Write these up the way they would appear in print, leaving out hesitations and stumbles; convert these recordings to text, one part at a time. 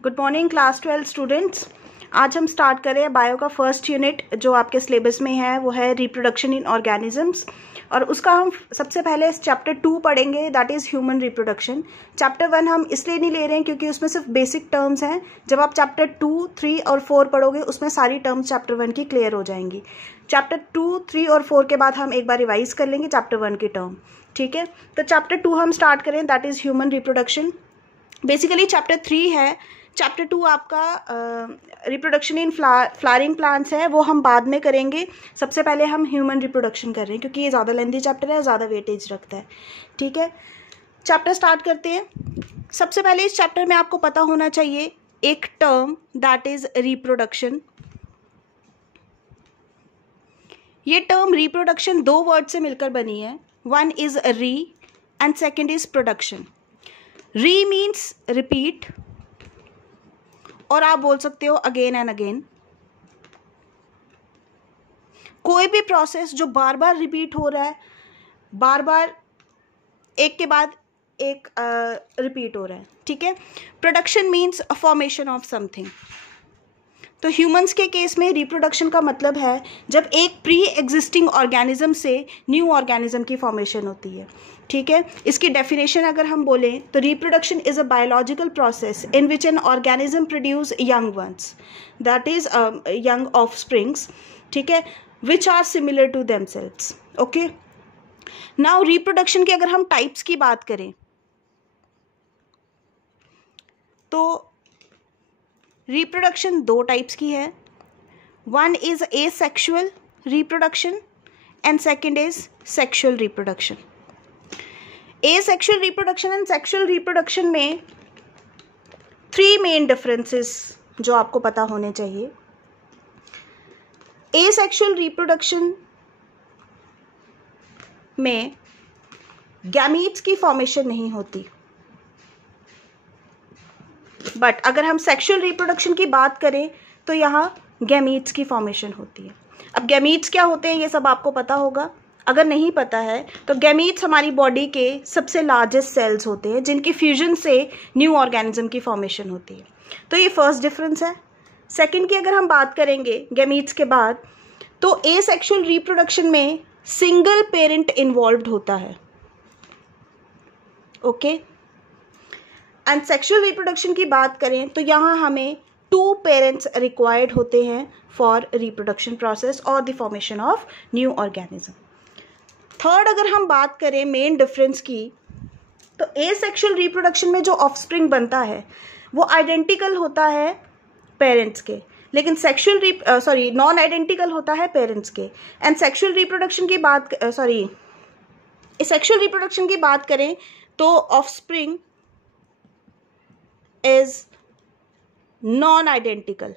Good morning class 12 students. आज हम start कर रहे हैं बायो का फर्स्ट यूनिट जो आपके सिलेबस में है, वो है रिप्रोडक्शन इन ऑर्गेनिजम्स। और उसका हम सबसे पहले चैप्टर 2 पढ़ेंगे, that is human reproduction. Chapter 1 हम इसलिए नहीं ले रहे हैं क्योंकि उसमें सिर्फ बेसिक टर्म्स हैं। जब आप चैप्टर 2, 3 और 4 पढ़ोगे उसमें सारी टर्म्स चैप्टर 1 की क्लियर हो जाएंगी। चैप्टर 2, 3 और 4 के बाद हम एक बार रिवाइज कर लेंगे चैप्टर 1 की टर्म, ठीक है। तो चैप्टर 2 हम स्टार्ट करें, that is human reproduction. Basically chapter 3 है। चैप्टर 2 आपका रिप्रोडक्शन इन फ्लावरिंग प्लांट्स है, वो हम बाद में करेंगे। सबसे पहले हम ह्यूमन रिप्रोडक्शन कर रहे हैं क्योंकि ये ज़्यादा लेंथी चैप्टर है, ज़्यादा वेटेज रखता है, ठीक है। चैप्टर स्टार्ट करते हैं। सबसे पहले इस चैप्टर में आपको पता होना चाहिए एक टर्म, दैट इज़ रिप्रोडक्शन। ये टर्म रिप्रोडक्शन दो वर्ड से मिलकर बनी है। वन इज़ री एंड सेकेंड इज़ प्रोडक्शन। री मीन्स रिपीट, और आप बोल सकते हो अगेन एंड अगेन। कोई भी प्रोसेस जो बार बार रिपीट हो रहा है, बार बार एक के बाद एक रिपीट हो रहा है, ठीक है। Production means a formation of something. तो ह्यूमंस के केस में रिप्रोडक्शन का मतलब है जब एक प्री एग्जिस्टिंग ऑर्गेनिज्म से न्यू ऑर्गेनिज्म की फॉर्मेशन होती है, ठीक है। इसकी डेफिनेशन अगर हम बोलें तो reproduction is a biological process in which an organism produce young ones, that is young offsprings, ठीक है, which are similar to themselves. Okay, now reproduction के अगर हम टाइप्स की बात करें तो रिप्रोडक्शन दो टाइप्स की है। One is asexual reproduction and second is sexual reproduction. Asexual reproduction and sexual reproduction में 3 मेन डिफरेंसेस जो आपको पता होने चाहिए। एसेक्सुअल रिप्रोडक्शन में गैमीट्स की फॉर्मेशन नहीं होती, बट अगर हम सेक्सुअल रिप्रोडक्शन की बात करें तो यहाँ गैमीट्स की फॉर्मेशन होती है। अब गैमीट्स क्या होते हैं ये सब आपको पता होगा। अगर नहीं पता है तो गैमीट्स हमारी बॉडी के सबसे लार्जेस्ट सेल्स होते हैं जिनकी फ्यूजन से न्यू ऑर्गेनिज्म की फॉर्मेशन होती है। तो ये फर्स्ट डिफरेंस है। सेकेंड की अगर हम बात करेंगे गैमीट्स के बाद, तो एसेक्सुअल रिप्रोडक्शन में सिंगल पेरेंट इन्वॉल्व्ड होता है, ओके। एंड सेक्सुअल रिप्रोडक्शन की बात करें तो यहाँ हमें 2 पेरेंट्स रिक्वायर्ड होते हैं फॉर रिप्रोडक्शन प्रोसेस और the formation of new organism. Third अगर हम बात करें मेन डिफरेंस की, तो एसेक्सुअल रिप्रोडक्शन में जो ऑफस्प्रिंग बनता है वो आइडेंटिकल होता है पेरेंट्स के, लेकिन सेक्सुअल नॉन आइडेंटिकल होता है पेरेंट्स के। एंड सेक्सुअल रिप्रोडक्शन की बात सेक्सुअल रिप्रोडक्शन की बात करें तो ऑफस्प्रिंग इज नॉन आइडेंटिकल।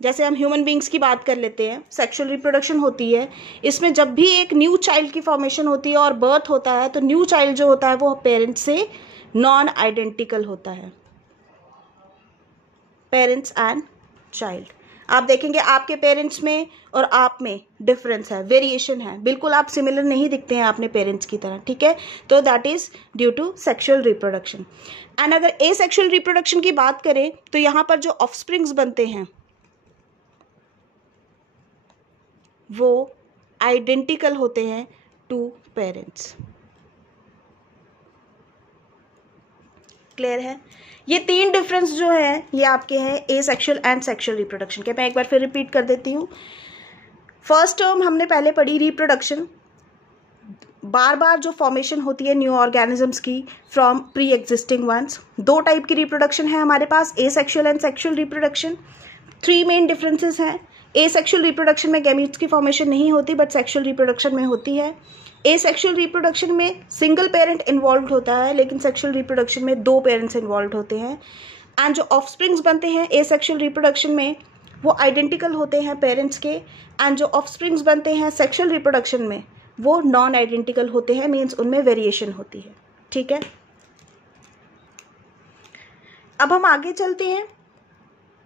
जैसे हम ह्यूमन बींग्स की बात कर लेते हैं, सेक्सुअल रिप्रोडक्शन होती है, इसमें जब भी एक न्यू चाइल्ड की फॉर्मेशन होती है और बर्थ होता है तो न्यू चाइल्ड जो होता है वो पेरेंट्स से नॉन आइडेंटिकल होता है। पेरेंट्स एंड चाइल्ड, आप देखेंगे आपके पेरेंट्स में और आप में डिफरेंस है, वेरिएशन है, बिल्कुल आप सिमिलर नहीं दिखते हैं अपने पेरेंट्स की तरह, ठीक है। तो that is due to sexual reproduction. And अगर एसेक्सुअल रिप्रोडक्शन की बात करें तो यहाँ पर जो ऑफस्प्रिंग्स बनते हैं वो आइडेंटिकल होते हैं टू पेरेंट्स। क्लियर है? ये 3 डिफरेंस जो है ये आपके हैं एसेक्सुअल एंड सेक्सुअल रिप्रोडक्शन के। मैं एक बार फिर रिपीट कर देती हूँ। फर्स्ट टर्म हमने पहले पढ़ी रिप्रोडक्शन, बार बार जो फॉर्मेशन होती है न्यू ऑर्गेनिजम्स की from pre existing ones. 2 type की रिप्रोडक्शन है हमारे पास, asexual and sexual reproduction. 3 main differences हैं। एसेक्सुअल रिप्रोडक्शन में गैमीट्स की फॉर्मेशन नहीं होती बट सेक्सुअल रिप्रोडक्शन में होती है। एसेक्सुअल रिप्रोडक्शन में सिंगल पेरेंट इन्वॉल्व होता है, लेकिन सेक्सुअल रिप्रोडक्शन में 2 पेरेंट्स इन्वॉल्व होते हैं। एंड जो ऑफस्प्रिंग्स बनते हैं एसेक्सुअल रिप्रोडक्शन में वो आइडेंटिकल होते हैं पेरेंट्स के, एंड जो ऑफस्प्रिंग्स बनते हैं सेक्सुअल रिप्रोडक्शन में वो नॉन आइडेंटिकल होते हैं, मीन्स उनमें वेरिएशन होती है, ठीक है। अब हम आगे चलते हैं।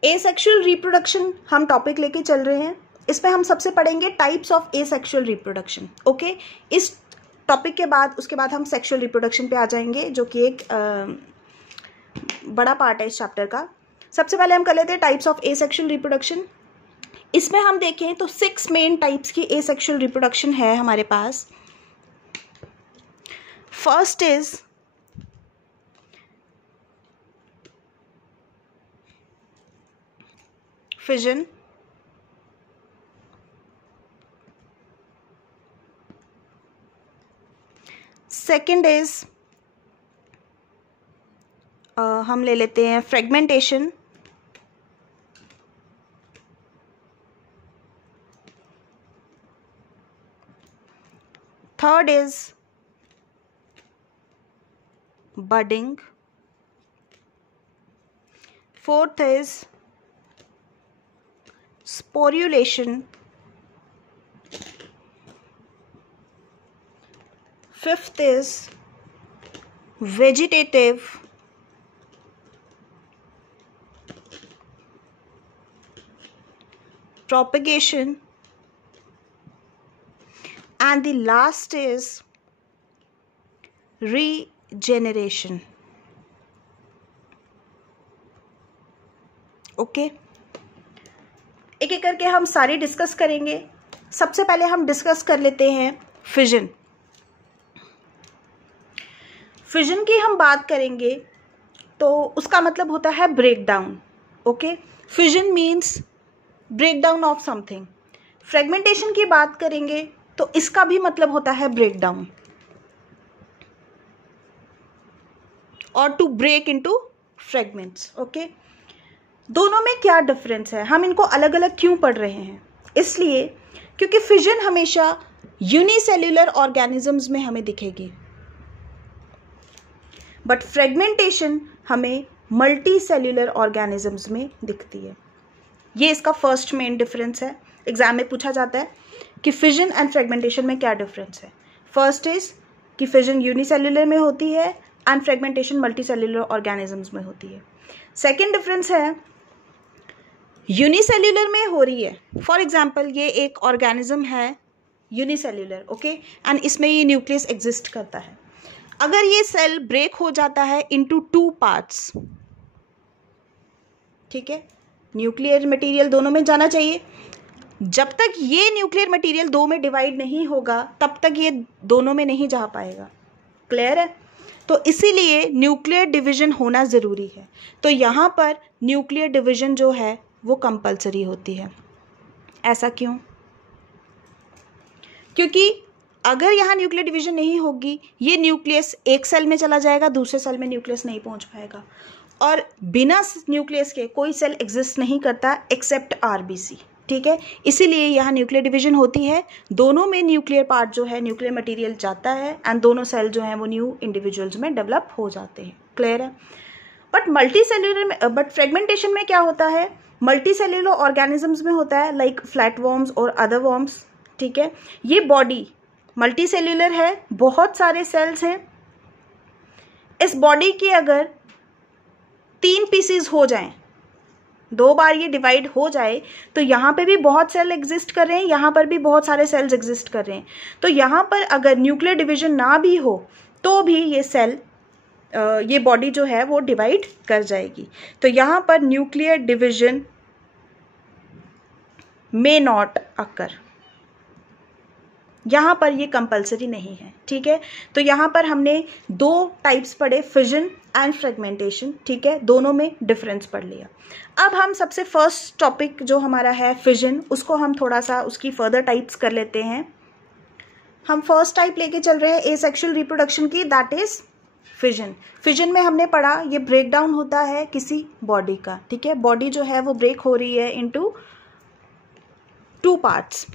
एसेक्सुअल रिप्रोडक्शन हम टॉपिक लेके चल रहे हैं, इसमें हम सबसे पढ़ेंगे types of asexual reproduction, okay. इस टॉपिक के बाद उसके बाद हम सेक्सुअल रिप्रोडक्शन पे आ जाएंगे जो कि एक बड़ा पार्ट है इस चैप्टर का। सबसे पहले हम कर लेते हैं टाइप्स ऑफ एसेक्सुअल रिप्रोडक्शन। इसमें हम देखें तो 6 मेन टाइप्स की एसेक्सुअल रिप्रोडक्शन है हमारे पास। First is fission, second is हम ले लेते हैं fragmentation, third is budding, fourth is sporulation, fifth is vegetative, propagation, and the last is regeneration. Okay, एक एक करके हम सारी डिस्कस करेंगे। सबसे पहले हम डिस्कस कर लेते हैं फिजन। फिजन की हम बात करेंगे तो उसका मतलब होता है break down. Okay, fission means break down of something. Fragmentation की बात करेंगे तो इसका भी मतलब होता है ब्रेक डाउन और to break into fragments. Okay, दोनों में क्या डिफरेंस है, हम इनको अलग अलग क्यों पढ़ रहे हैं? इसलिए क्योंकि फिजन हमेशा यूनिसेल्युलर ऑर्गेनिजम्स में हमें दिखेगी, बट फ्रेगमेंटेशन हमें मल्टी सेल्युलर ऑर्गेनिजम्स में दिखती है। ये इसका फर्स्ट मेन डिफरेंस है। एग्जाम में पूछा जाता है कि फिजन एंड फ्रेगमेंटेशन में क्या डिफरेंस है। फर्स्ट इज कि फिजन यूनिसेल्युलर में होती है and fragmentation multi cellular organisms में होती है। सेकेंड डिफरेंस है यूनिसेल्युलर में हो रही है। फॉर एग्जाम्पल ये एक ऑर्गेनिज्म है यूनिसेल्युलर, ओके, एंड इसमें ये न्यूक्लियस एग्जिस्ट करता है। अगर ये सेल ब्रेक हो जाता है इनटू 2 पार्ट्स, ठीक है, न्यूक्लियर मटेरियल दोनों में जाना चाहिए। जब तक ये न्यूक्लियर मटेरियल 2 में डिवाइड नहीं होगा तब तक ये दोनों में नहीं जा पाएगा। क्लियर है? तो इसीलिए न्यूक्लियर डिवीजन होना ज़रूरी है। तो यहाँ पर न्यूक्लियर डिवीजन जो है वो कंपलसरी होती है। ऐसा क्यों? क्योंकि अगर यहाँ न्यूक्लियर डिवीजन नहीं होगी, ये न्यूक्लियस एक सेल में चला जाएगा, दूसरे सेल में न्यूक्लियस नहीं पहुँच पाएगा, और बिना न्यूक्लियस के कोई सेल एग्जिस्ट नहीं करता एक्सेप्ट आरबीसी। ठीक है, इसीलिए यहाँ न्यूक्लियर डिवीजन होती है। दोनों में न्यूक्लियर पार्ट जो है, न्यूक्लियर मटेरियल जाता है एंड दोनों सेल जो हैं वो न्यू इंडिविजुअल्स में डेवलप हो जाते हैं। क्लियर है? बट मल्टी सेल्युलर में, बट फ्रेगमेंटेशन में क्या होता है, मल्टी सेल्युलर ऑर्गेनिजम्स में होता है लाइक फ्लैट वॉर्म्स और अदर वॉर्म्स। ठीक है, ये बॉडी मल्टी सेल्युलर है, बहुत सारे सेल्स हैं। इस बॉडी के अगर 3 पीसेस हो जाएं, 2 बार ये डिवाइड हो जाए, तो यहाँ पे भी बहुत सेल एग्जिस्ट कर रहे हैं, यहाँ पर भी बहुत सारे सेल्स एग्जिस्ट कर रहे हैं। तो यहाँ पर अगर न्यूक्लियर डिवीजन ना भी हो तो भी ये सेल, ये बॉडी जो है वो डिवाइड कर जाएगी। तो यहाँ पर nuclear division may not occur, यहाँ पर ये कंपलसरी नहीं है। ठीक है, तो यहाँ पर हमने 2 टाइप्स पढ़े, फिजन एंड फ्रेगमेंटेशन। ठीक है, दोनों में डिफरेंस पढ़ लिया। अब हम सबसे फर्स्ट टॉपिक जो हमारा है फिजन, उसको हम थोड़ा सा उसकी फर्दर टाइप्स कर लेते हैं। हम फर्स्ट टाइप लेके चल रहे हैं एसेक्सुअल रिप्रोडक्शन की, दैट इज फिजन। फिजन में हमने पढ़ा ये ब्रेक डाउन होता है किसी बॉडी का। ठीक है, बॉडी जो है वो ब्रेक हो रही है इनटू 2 पार्ट्स।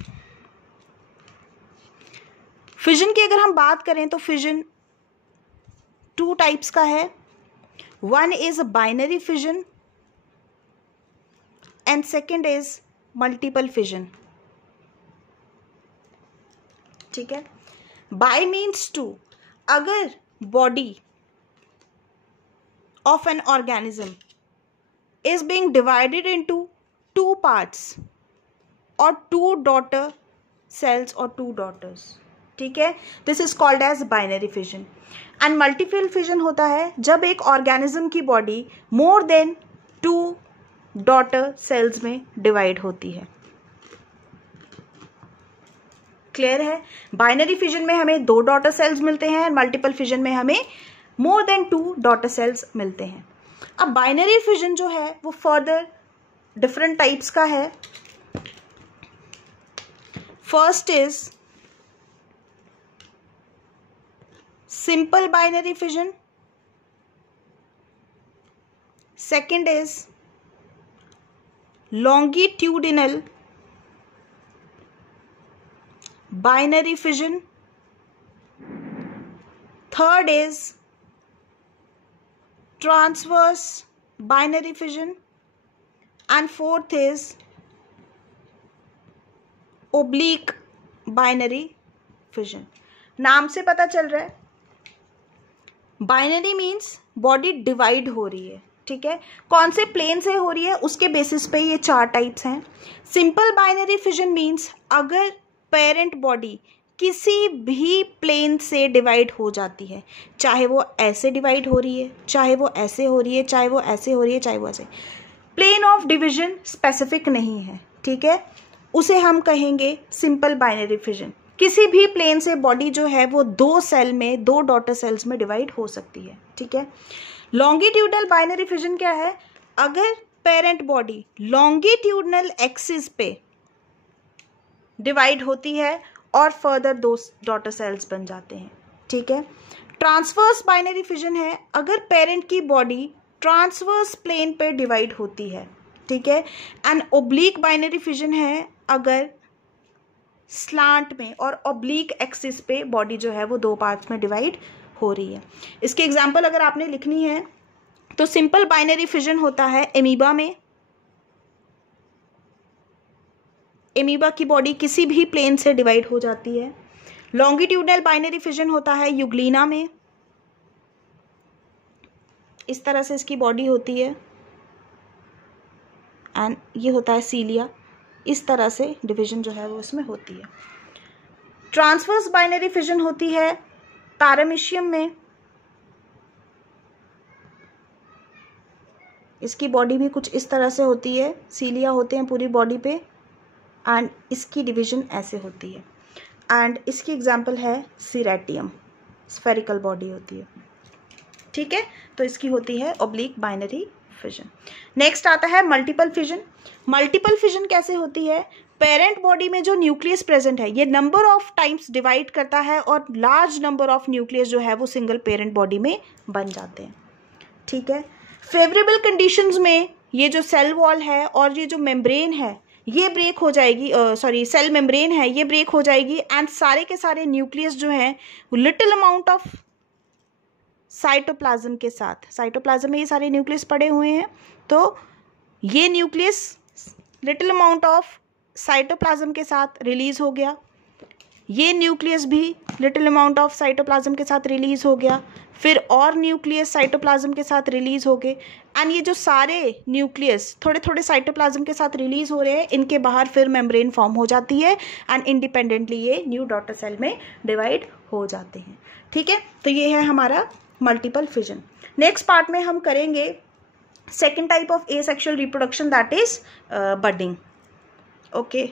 फिजन की अगर हम बात करें तो फिजन 2 टाइप्स का है। One is binary fission and second is multiple fission. ठीक है, बाय मीन्स 2, अगर body of an organism is being divided into 2 parts और 2 डॉटर सेल्स और 2 डॉटर्स। ठीक है, this is called as binary fission. And multiple fission होता है जब एक ऑर्गेनिज्म की body more than 2 daughter cells में डिवाइड होती है। क्लियर है? बाइनरी फिजन में हमें 2 डॉटर सेल्स मिलते हैं, मल्टीपल फिजन में हमें मोर देन 2 डॉटर सेल्स मिलते हैं। अब बाइनरी फिजन जो है वो फर्दर डिफरेंट टाइप्स का है। First is simple binary fission, second is longitudinal binary fission, third is transverse binary fission, and fourth is oblique binary fission. नाम से पता चल रहा है बाइनरी मीन्स बॉडी डिवाइड हो रही है, ठीक है, कौन से प्लेन से हो रही है उसके बेसिस पे ये 4 टाइप्स हैं। सिंपल बाइनरी फिजन मीन्स अगर पेरेंट बॉडी किसी भी प्लेन से डिवाइड हो जाती है, चाहे वो ऐसे डिवाइड हो रही है, चाहे वो ऐसे हो रही है, चाहे वो ऐसे हो रही है, चाहे वो ऐसे, प्लेन ऑफ डिवीजन स्पेसिफिक नहीं है, ठीक है, उसे हम कहेंगे सिंपल बाइनरी फिजन। किसी भी प्लेन से बॉडी जो है वो 2 सेल में, 2 डॉटर सेल्स में डिवाइड हो सकती है, ठीक है। लॉन्गिट्यूडनल बाइनरी फिजन क्या है? अगर पेरेंट बॉडी लॉन्गिट्यूडनल एक्सिस पे डिवाइड होती है और फर्दर 2 डॉटर सेल्स बन जाते हैं, ठीक है। ट्रांसवर्स बाइनरी फिजन है अगर पेरेंट की बॉडी ट्रांसवर्स प्लेन पे डिवाइड होती है, ठीक है। एंड ओब्लिक बाइनरी फिजन है अगर स्लांट में और ओब्लिक एक्सिस पे बॉडी जो है वो 2 पार्ट्स में डिवाइड हो रही है। इसके एग्जांपल अगर आपने लिखनी है तो सिंपल बाइनरी फिजन होता है एमीबा में, एमीबा की बॉडी किसी भी प्लेन से डिवाइड हो जाती है। लॉन्गिट्यूडनल बाइनरी फिजन होता है यूग्लिना में, इस तरह से इसकी बॉडी होती है, एंड ये होता है सीलिया, इस तरह से डिवीजन जो है वो इसमें होती है। ट्रांसवर्स बाइनरी फिजन होती है पैरामीशियम में, इसकी बॉडी भी कुछ इस तरह से होती है, सीलिया होते हैं पूरी बॉडी पे, एंड इसकी डिवीजन ऐसे होती है। एंड इसकी एग्जांपल है सीरेटियम, स्फेरिकल बॉडी होती है, ठीक है। तो इसकी होती है ओब्लिक बाइनरी फिजन। नेक्स्ट आता है मल्टीपल फिजन। मल्टीपल फिजन कैसे होती है? पेरेंट बॉडी में जो न्यूक्लियस प्रेजेंट है ये नंबर ऑफ टाइम्स डिवाइड करता है और लार्ज नंबर ऑफ न्यूक्लियस जो है वो सिंगल पेरेंट बॉडी में बन जाते हैं, ठीक है। फेवरेबल कंडीशंस में ये जो सेल वॉल है और ये जो मेम्ब्रेन है ये ब्रेक हो जाएगी, सेल मेम्ब्रेन है ये ब्रेक हो जाएगी, एंड सारे के सारे न्यूक्लियस जो हैं लिटिल अमाउंट ऑफ साइटोप्लाज्म के साथ, साइटोप्लाज्म में ये सारे न्यूक्लियस पड़े हुए हैं, तो ये nucleus little amount of cytoplasm के साथ रिलीज हो गया, ये न्यूक्लियस भी लिटिल अमाउंट ऑफ साइटोप्लाज्म के साथ रिलीज हो गया, फिर और न्यूक्लियस साइटोप्लाज्म के साथ रिलीज हो गए, एंड ये जो सारे न्यूक्लियस थोड़े थोड़े साइटोप्लाज्म के साथ रिलीज हो रहे हैं, इनके बाहर फिर मेम्ब्रेन फॉर्म हो जाती है एंड इंडिपेंडेंटली ये न्यू डॉटर सेल में डिवाइड हो जाते हैं, ठीक है। तो ये है हमारा मल्टीपल फिजन। नेक्स्ट पार्ट में हम करेंगे second type of asexual reproduction, that is budding. Okay.